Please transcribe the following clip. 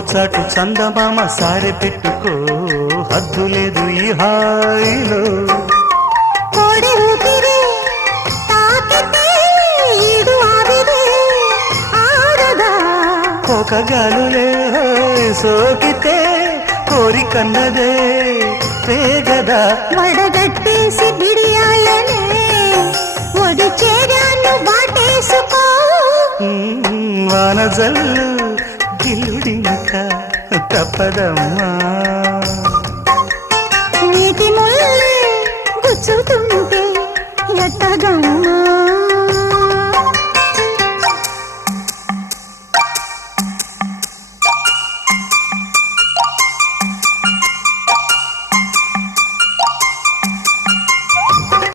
చాటు చందమామ సారె పెట్టుకో, హద్దు లేదు ఈ హాయిలో. కోడి ఊపిరి తాకితే ఈడు ఆవిరి ఆరదా, ఒక గాలులే సోకితే కోరికన్నదే వేగదా. వడగట్టేసి బిడియాలనే ఒడి చేరాను వాటేసుకో. వానజల్లు గిల్లుడింకా తప్పదమ్మా. నీటి ముల్లే గుచ్చుతుంటే ఎట్టగమ్మా.